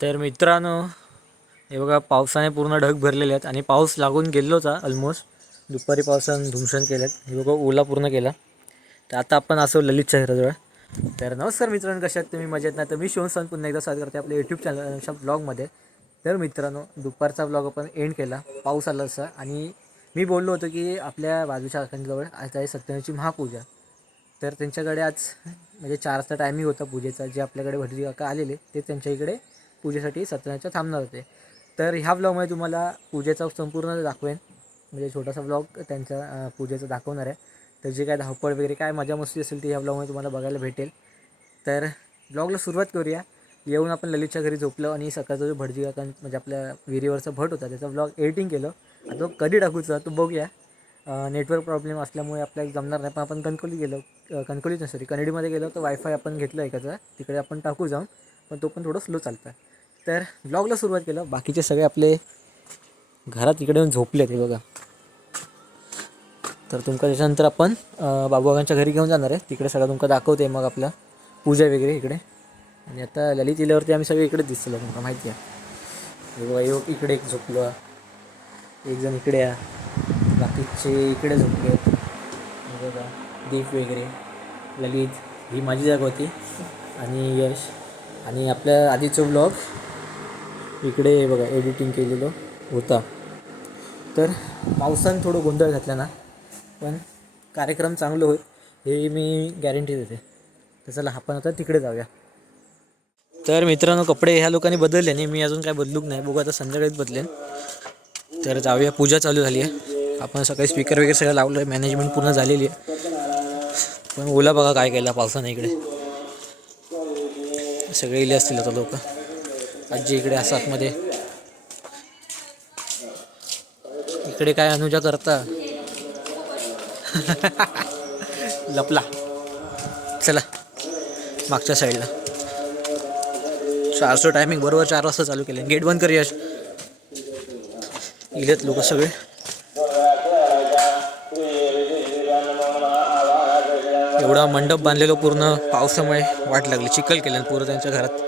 तर मित्रांनो हे बघा पावसाने पूर्ण ढग भरलेले आहेत आणि पाऊस लागून गेलो होता ऑलमोस्ट दुपारी पावसानं धुमशन केलं. हे बघा ओला पूर्ण केला. तर आता आपण असो ललित शहराजवळ तर नमस्कार मित्रांनो कशात तुम्ही? मजेत नाही? तर मी शिवसन सण पुन्हा एकदा स्वागत करते आपल्या यूट्यूब चॅनलच्या ब्लॉगमध्ये तर मित्रांनो दुपारचा ब्लॉग आपण एंड केला. पाऊस आला असा. आणि मी बोललो होतो की आपल्या बाजूच्या अखंडजवळ आज आहे सत्यनाची महापूजा. तर त्यांच्याकडे आज म्हणजे चारचा टायमिंग होता पूजेचा. जे आपल्याकडे भटजी काका आलेले ते त्यांच्या इकडे पूजेसाठी सत्यनारायणच्या थांबणार होते. तर ह्या ब्लॉगमध्ये तुम्हाला पूजेचा संपूर्ण दाखवेन. म्हणजे छोटासा ब्लॉग त्यांच्या पूजेचा दाखवणार आहे. तर जे काय धावपळ वगैरे काय मजा मस्ती असेल ती ह्या ब्लॉगमध्ये तुम्हाला बघायला भेटेल. तर ब्लॉगला सुरुवात करूया. येऊन आपण ललितच्या घरी झोपलो आणि सकाळचा जो भटजी काका म्हणजे आपल्या विहिरीवरचा भट होता त्याचा ब्लॉग एडिटिंग केलं. आता तो कधी टाकूचा तो बघूया. नेटवर्क प्रॉब्लेम असल्यामुळे आपल्याला जमणार नाही. पण आपण कणकोली गेलो अ, नाही सॉरी कनेडीमध्ये गेलो तर वायफाय आपण घेतलं एकाचा. तिकडे आपण टाकू जाऊन पण तो पण थोडं स्लो चालतं तर ब्लॉगला सुरुवात केलं. बाकीचे सगळे आपले घरात इकडे येऊन झोपले ते बघा. तर तुमका त्याच्यानंतर आपण बाबूबागांच्या घरी घेऊन जाणार आहे. तिकडे सगळं तुमका दाखवते मग आपला पूजा वगैरे इकडे. आणि आता ललित इल्यावरती आम्ही सगळे इकडेच दिसलो तुमका माहिती आहे. हे बघा, इकडे एक झोपलो एक जण इकडे या बाकीचे इकडे झोपले आहेत. बघा दीप वगैरे ललित ही माझी जागा होती. आणि यश. आणि आपल्या आधीचं ब्लॉग इकडे हे बघा एडिटिंग केलेलं होता. तर पावसानं थोडं गोंधळ घातला ना पण कार्यक्रम चांगलं होईल हे मी गॅरंटी देते. तर चला आपण आता तिकडे जाऊया. तर मित्रांनो कपडे ह्या लोकांनी बदलले नाही मी अजून काय बदलूक नाही. बघू आता संध्याकाळीच बदलेन. तर जाऊया पूजा चालू झाली आहे. आपण सकाळी स्पीकर वगैरे सगळं लावलं आहे मॅनेजमेंट पूर्ण झालेली आहे. पण ओला बघा काय केला पावसानं इकडे. सगळे इले असतील आता लोक. आजी इकडे असं आतमध्ये इकडे काय अनुजा करता? लपला. चला मागच्या साईडला चारचं टायमिंग बरोबर चार वाजता चालू केले गेट बंद कर यश. इलेत लोक सगळे. एवढा मंडप बांधलेलो पूर्ण पावसामुळे वाट लागली. चिखल केल्यानं पूर्ण त्यांच्या घरात.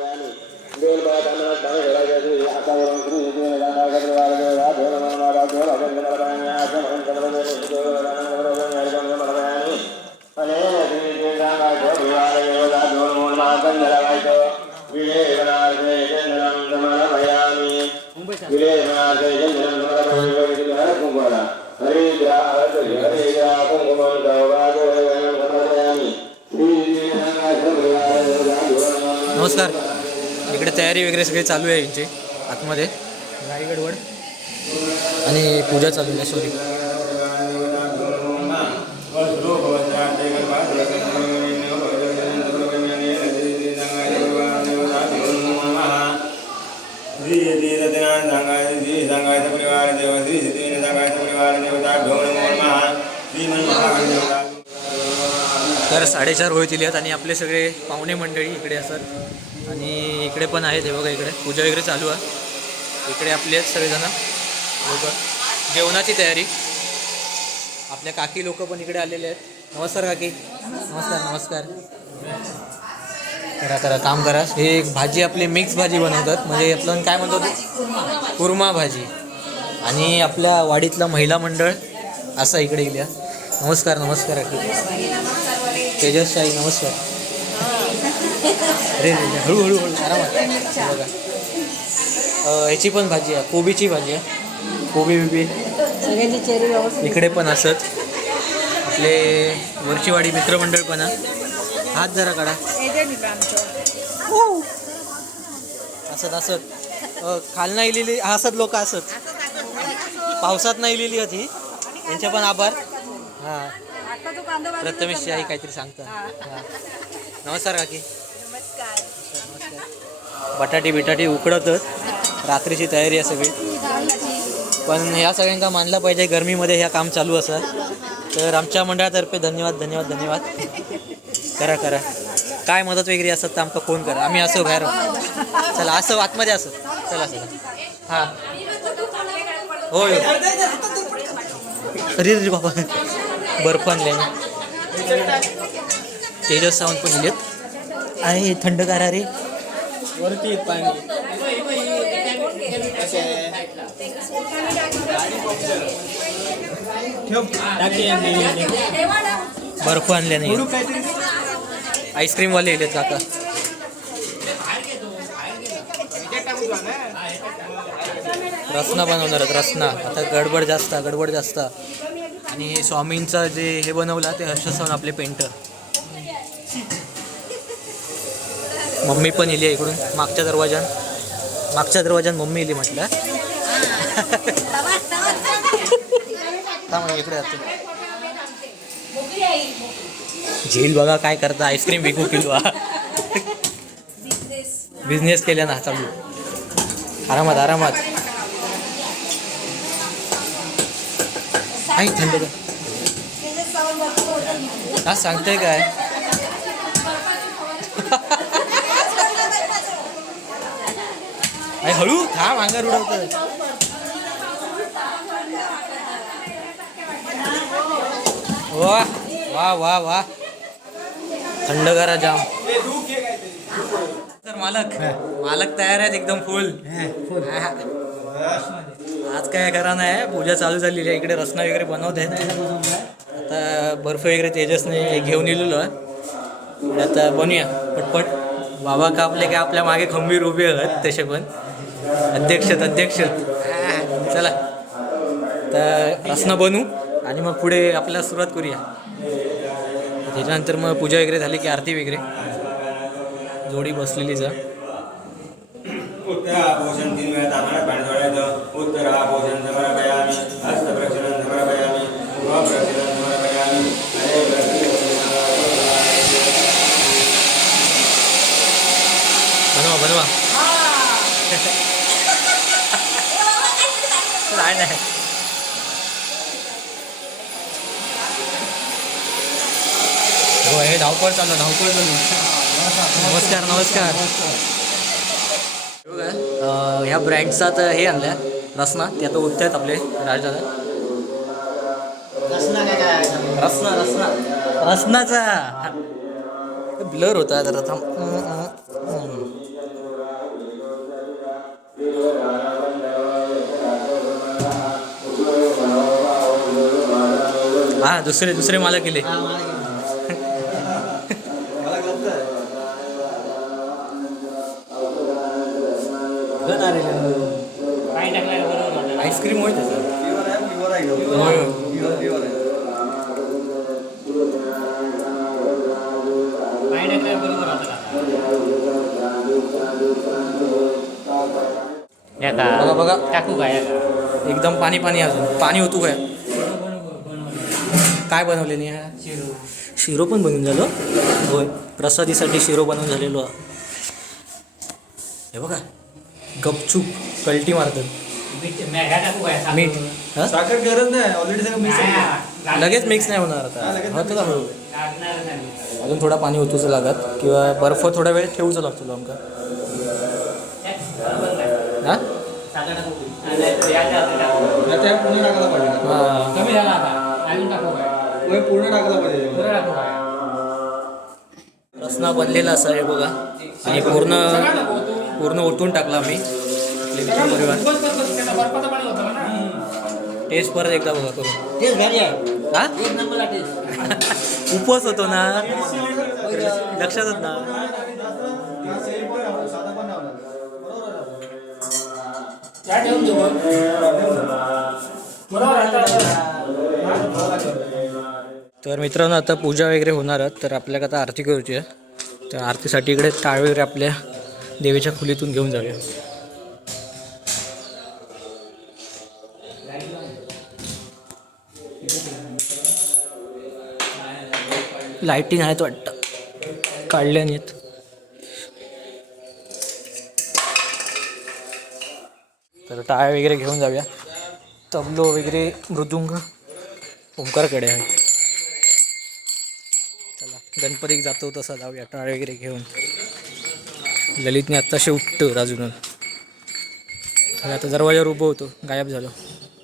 तयारी वगैरे सगळी चालू आहे यांची आतमध्ये. रायगडवर आणि पूजा चालू आहे सॉरी तर साडेचार होईल आहेत आणि आपले सगळे पाहुणे मंडळी इकडे असतात. आणि इकडे पण आहेत हे बघा इकडे. पूजा वगैरे चालू आहे. इकडे आपले आहेत सगळेजण. लोक जेवणाची तयारी. आपल्या काकी लोक पण इकडे आलेले आहेत. नमस्कार काकी. नमस्कार नमस्कार. करा करा काम करा. हे एक भाजी आपली मिक्स भाजी बनवतात. म्हणजे आपलं काय म्हणतो कुर्मा भाजी. आणि आपल्या वाडीतलं महिला मंडळ असा इकडे गेल्या. नमस्कार नमस्कार काकी. तेजसशाही नमस्कार. रे रे, हळू हळू आरामात. बघा. ह्याची पण भाजी आहे कोबीची भाजी आहे. कोबी बिबी. इकडे पण असत. आपले वरचीवाडी मित्रमंडळ पण. हात जरा काढा. असत असत. खाल नाही लिहिली असत लोक असत. पावसात नाही लिहिली होती. त्यांचे पण आभार. हां. प्रथमेश आई काहीतरी सांगता हां. नमस्कार काकी. बटाटी बिटाटी उकडतच. रात्रीची तयारी आहे सगळी. पण ह्या सगळ्यांका मानला पाहिजे गरमीमध्ये ह्या काम चालू असं तर आमच्या मंडळातर्फे धन्यवाद धन्यवाद धन्यवाद. करा करा. काय मदत वगैरे असत तर आमका फोन करा. आम्ही असो बाहेर. चला असं आतमध्ये असं. चला चला. हां. होय. अरे रे बाबा. बर्फ आणले तेजस सावंत पण दिलेत आहे थंडगार अरे वरती येत पाणी. बर्फ आणल्या नाही आईस्क्रीम वाले येले काका रसना बनवणार रसना. आता गडबड जास्त गडबड जास्त. आणि हे स्वामींचं जे हे बनवलं ते हर्षस्वान आपले पेंटर मम्मी पण येली आहे इकडून. मागच्या दरवाजान मागच्या दरवाजान मम्मी येली म्हटलं. थांब इकडे जातो. झेल बघा काय करता. आईस्क्रीम विकू किलो. बिझनेस केल्या ना चालू. आरामात आरामात. आई थंड का सांगते सांगतोय काय? आई हळू थांब अंगार उडवत वा वा वा वा. थंड करा जाम. तर मालक. मालक तयार आहेत एकदम फुल आज काय करा नाही पूजा चालू झालेली आहे. इकडे रसना वगैरे बनवत आहेत. आता बर्फ वगैरे तेजसने घेऊन येलेलो आहे. आता बनूया पटपट. बाबा का आपले काय आपल्या मागे खंबीर उभे आहेत तसे पण. अध्यक्ष अध्यक्ष. चला. तर रसना बनवू आणि मग पुढे आपल्याला सुरुवात करूया. त्याच्यानंतर मग पूजा वगैरे झाली की आरती वगैरे. जोडी बसलेलीच आहे उत्तरा पोषण नाही नाही. हो हे धावपळ चालू धावपळ चालू नमस्कार नमस्कार. ह्या ब्रँडचा तर हे आणल्या रसना. ते आता उठत आहेत आपले राजदादा. रसना रसना. रसनाचा. ब्लर होता जरा थांब. हा दुसरे दुसरे मला केले आईस्क्रीम होय. बघा बघा. टाकू काय एकदम पाणी पाणी अजून. पाणी होतो काय काय बनवले नाही शिरो पण बनवून झालो. होय प्रसादीसाठी शिरो बनवून झालेलो. आहे. हे बघा गपचूप कल्टी मारतात. मीठ? साखर? गरज नाही ऑलरेडी सगळं मिक्स आहे. लगेच मिक्स नाही. होणार आता. हा, अजून थोडा पाणी ओतूच लागत किंवा बर्फ थोडा वेळ ठेवूच लागतो आमका हा? त्या पूर्ण टाकायला पाहिजे हा. कमी झाला आता. अजून टाकू होय, पूर्ण टाकायला पाहिजे. रसना बनलेला असा आहे बघा. आणि पूर्ण पूर्ण ओतून टाकला ना टेस्ट परत एकदा बघा करून. आहे. हा? उपवास होतो ना. लक्षातच ना. त्या ठेवून देऊ बरोबर आता तर मित्रांनो आता पूजा वगैरे होणार आहेत तर आपल्याला आता आरती करूची आहे. तर आरतीसाठी इकडे टाळ वगैरे आपल्या देवीच्या खोलीतून घेऊन जाऊया. लाईटिंग आहेत वाटतं. काढल्या नाहीत तर टाळ वगैरे घेऊन जाऊया. तबलो वगैरे मृदुंग ओंकारकडे आहे. पर एक जातो तसा जाऊया टाळ वगैरे घेऊन. ललितने आत्ता उठतो राजून आता दरवाजावर उभं होतो गायब झालो.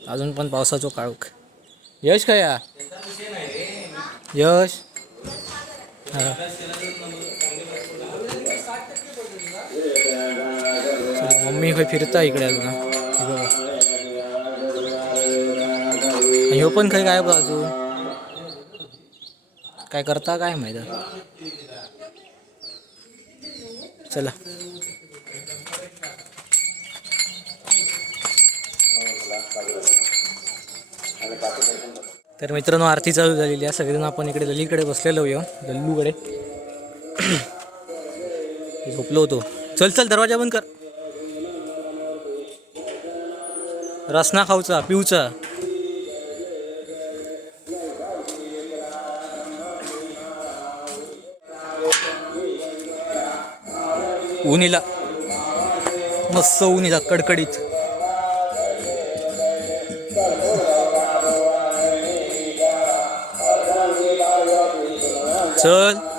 अजून पण पावसाचो काळोख. यश काय? या यश? हा. मम्मी होय फिरता इकडे अजून हे. ह्यो पण खंय गायब अजून काय करता काय माहीत? चला. तर मित्रांनो आरती चालू झालेली आहे. सगळेजण आपण इकडे ललीकडे बसलेलो येऊ लल्लूकडे हो, झोपलो होतो. चल चल दरवाजा बंद कर. रसना खाऊचा पिऊचा. ऊनीला. मस्त ऊनीला कडकडीत. चल.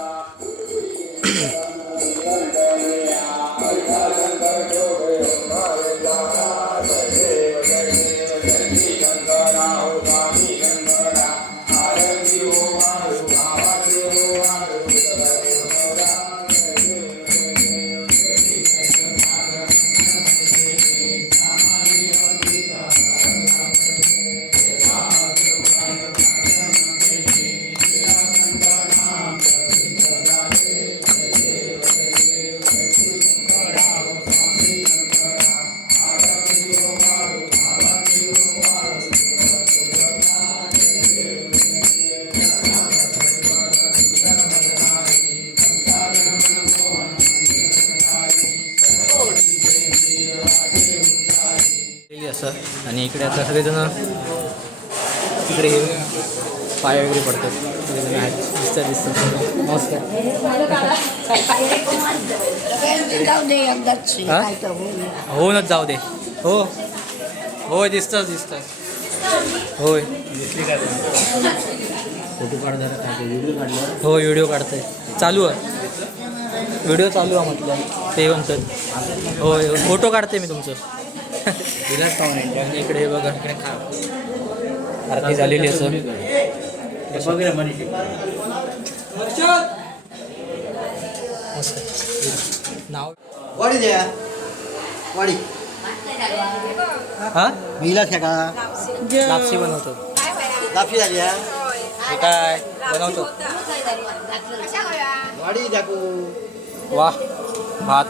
आणि इकडे आता सगळेजण इकडे हे पाय वगैरे पडतात. सगळेजण आहेत. दिसतात दिसतात. नमस्कार. जाऊ दे. हा? जाऊ दे होय दिसतात दिसतात. होय. फोटो व्हिडिओ काढल्यावर हो व्हिडिओ काढतोय. चालू आहे. व्हिडिओ चालू आहे म्हटलं. ते म्हणतात. होय. फोटो काढते मी तुमचं. तिलाच पाहून येते. आणि इकडे हे बघा इकडे खा. आरती झालेली असं हे नाव? वाडी द्या. वाडी. हा? मीला खेळा. लापसी बनवतो. लापशी झाली हा? हे काय? बनवतो. वाडी दाखवू. वा भात.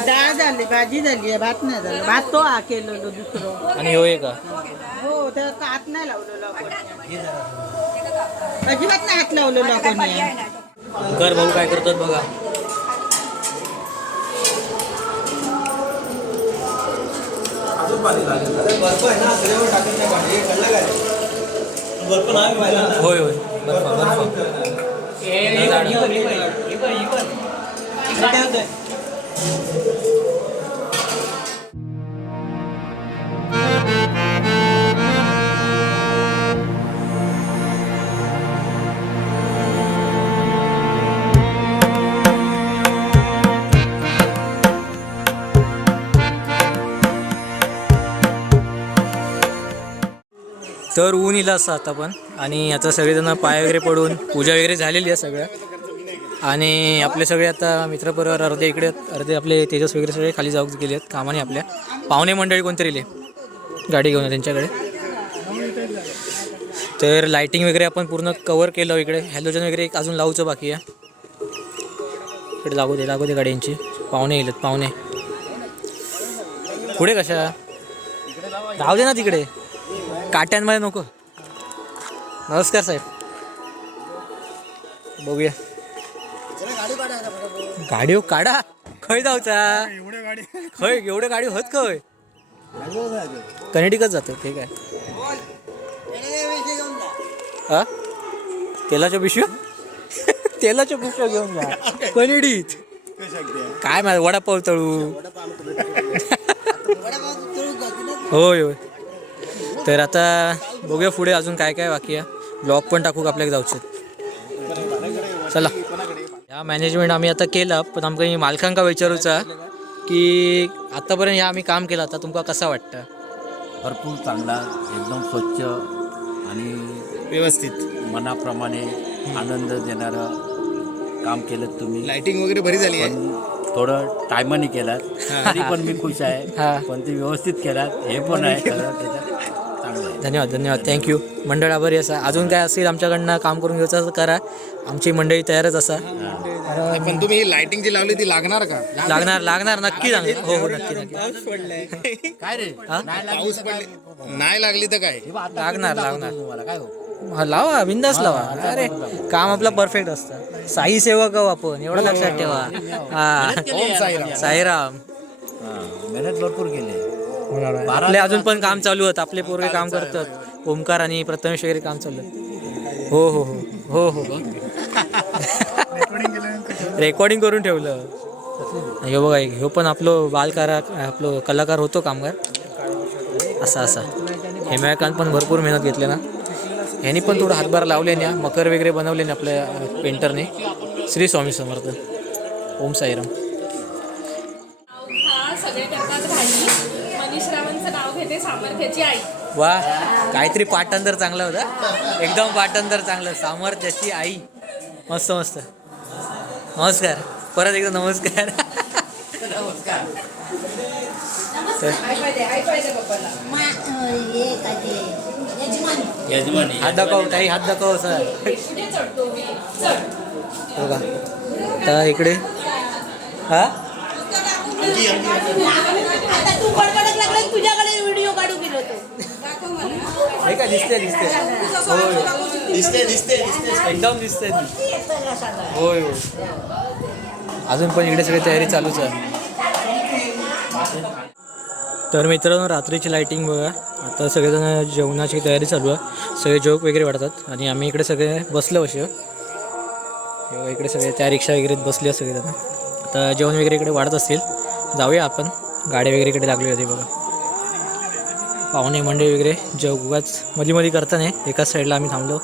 डाळ झाली भाजी झाली आहे भात नाही झालं भात तो हा केलेलो दुसरं आणि होय का हो त्या हात नाही लावलेला अजिबात नाही हात लावलेला कोणी कर भाऊ काय करतात बघा होय होय बर्फ बर्फ. तर ऊन इला असं आता पण. आणि आता सगळेजण पाय वगैरे पडून पूजा वगैरे झालेली आहे सगळ्या. आणि आपले सगळे आता मित्रपरिवार अर्धे इकडे आहेत, अर्धे आपले तेजस वगैरे सगळे खाली जाऊ गेले आहेत कामाने आपल्या. पाहुणे मंडळी कोणतरी इले? गाडी घेऊन त्यांच्याकडे. तर लायटिंग वगैरे आपण पूर्ण कवर केलं इकडे. हॅलोजन वगैरे एक अजून लावूचं बाकी आहे. इकडे लागू दे लागू दे गाड्यांची पाहुणे येलेत पाहुणे. पुढे कशा? राहू दे ना तिकडे. काट्यांमध्ये नको. नमस्कार साहेब. बघूया. गाडी हो काढा. खय जाऊचा खय? एवढे गाडी होत खय? कनेटिकच जातो ठीक आहे. हा तेलाच्या पिशव्या? तेलाच्या पिशव्या घेऊन जा. कनेडीत. काय माहिती वडापाव तळू. होय होय. तर आता बघूया पुढे अजून काय काय बाकी आहे. ब्लॉग पण टाकू का आपल्याला जाऊचे चला. या मॅनेजमेंट आम्ही आता केला पण आमकां मालकांका विचारूचा की आतापर्यंत या आम्ही काम केलं आता तुमका कसा वाटतं? भरपूर चांगला एकदम स्वच्छ आणि व्यवस्थित. मनाप्रमाणे आनंद देणारं काम केलं तुम्ही. लाइटिंग वगैरे बरी झाली आहे. पण थोडं टायमाने केलात. तरी पण मी खुश हा. आहे पण ते व्यवस्थित केलात. हे पण आहे. त्याच्यात आहे धन्यवाद धन्यवाद. थँक्यू मंडळ आभारी असा. अजून काय असेल आमच्याकडनं काम करून घ्यायचं करा. आमची मंडळी तयारच असा. पण तुम्ही ही लाइटिंग जी लावली ती लागणार का? लागणार लागणार. नक्की लागणार. हो हो नक्की नक्की. काय रे? हा? पाऊस पडली. नाही लागली तर काय? लागणार लागणार. काय हो? हा, लावा बिंदास लावा. अरे काम आपलं परफेक्ट असतं. साई सेवक आपण एवढं लक्षात ठेवा. हा ओम साईराम. साईराम. हा, मेहनत भरपूर केली आपले अजून पण काम चालू आहेत. आपले पोरगे काम करतात. ओमकार आणि प्रथमेश वगैरे काम चालू आहे. हो हो हो. हो हो. रेकॉर्डिंग करून ठेवलं. हे बघा ह्यो पण आपलं बालकारा आपलं कलाकार होतो कामगार. असा असा. हेमॅकांत पण भरपूर मेहनत घेतली ना. ह्यांनी पण थोडं हातभार लावले ना मकर वगैरे बनवले ना आपल्या पेंटरने श्री स्वामी समर्थ. ओम साईराम. वा काहीतरी पाठांतर चांगलं होतं. एकदम पाठांतर चांगलं. सामर्थ्याची आई. मस्त मस्त. नमस्कार. परत एकदा नमस्कार. हात दाखव काही हात दाखव सर. बघा. आता इकडे. हा? की तुझ्याकडे व्हिडिओ काढू गेलो तो हे का दिसते दिसते होय दिसते दिसते दिसते एकदम दिसते होय होय. अजून पण इकडे सगळी तयारी चालूच आहे. तर मित्रांनो रात्रीची लाईटिंग बघा. आता सगळेजण जेवणाची तयारी चालू आहे. सगळे जोक वगैरे वाढतात. आणि आम्ही इकडे सगळे बसलो असे हे. इकडे सगळे त्या रिक्षा वगैरे बसले आहे सगळेजण. आता जेवण वगैरे इकडे वाढत असतील. जाऊया आपण. गाड्या वगैरे इकडे लागली होती बघा. पाहुणे मंडळी वगैरे जे उगाच मधी मध्ये करताना एकाच साईडला आम्ही थांबलो.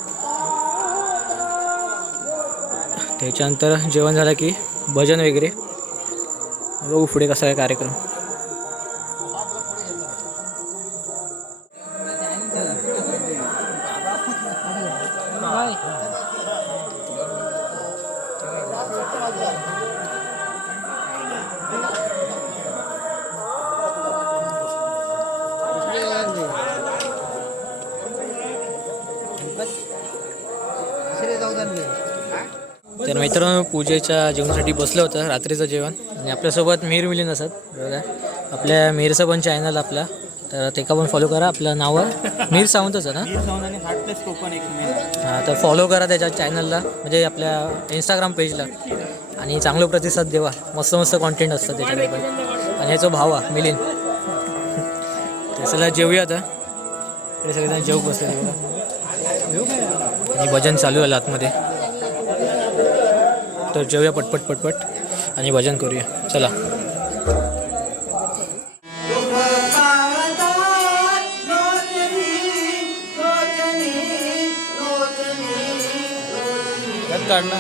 त्याच्यानंतर जेवण झालं की भजन वगैरे. बघू पुढे कसा आहे कार्यक्रम. पूजेच्या जेवणासाठी बसलं होतं रात्रीचं जेवण. आणि आपल्यासोबत मिहीर मिलिंद असत बघा. आपल्या मिहीरचं पण चॅनल आपला. तर ते का पण फॉलो करा आपलं नाव मिहीर सावंतच आहे ना? हां तर फॉलो करा त्याच्या चॅनलला म्हणजे आपल्या इंस्टाग्राम पेजला आणि चांगलं प्रतिसाद देवा. मस्त मस्त कॉन्टेंट असतं त्याच्याकडे पण आणि ह्याचा भाव आहे मिलिंद. त्याला जेवूया आता. इकडे सगळेजण जेवू बसले आणि भजन चालू आहे आतमध्ये. तर जेवूया पटपट पटपट. आणि भजन करूया. चला. काढणार?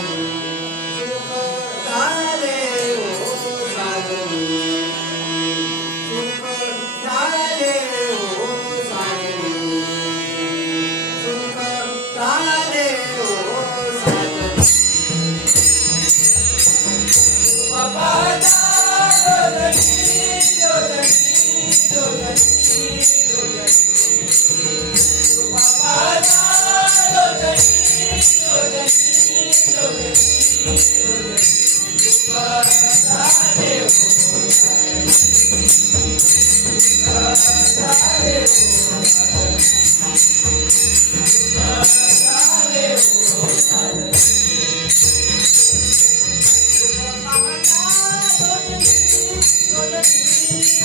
Música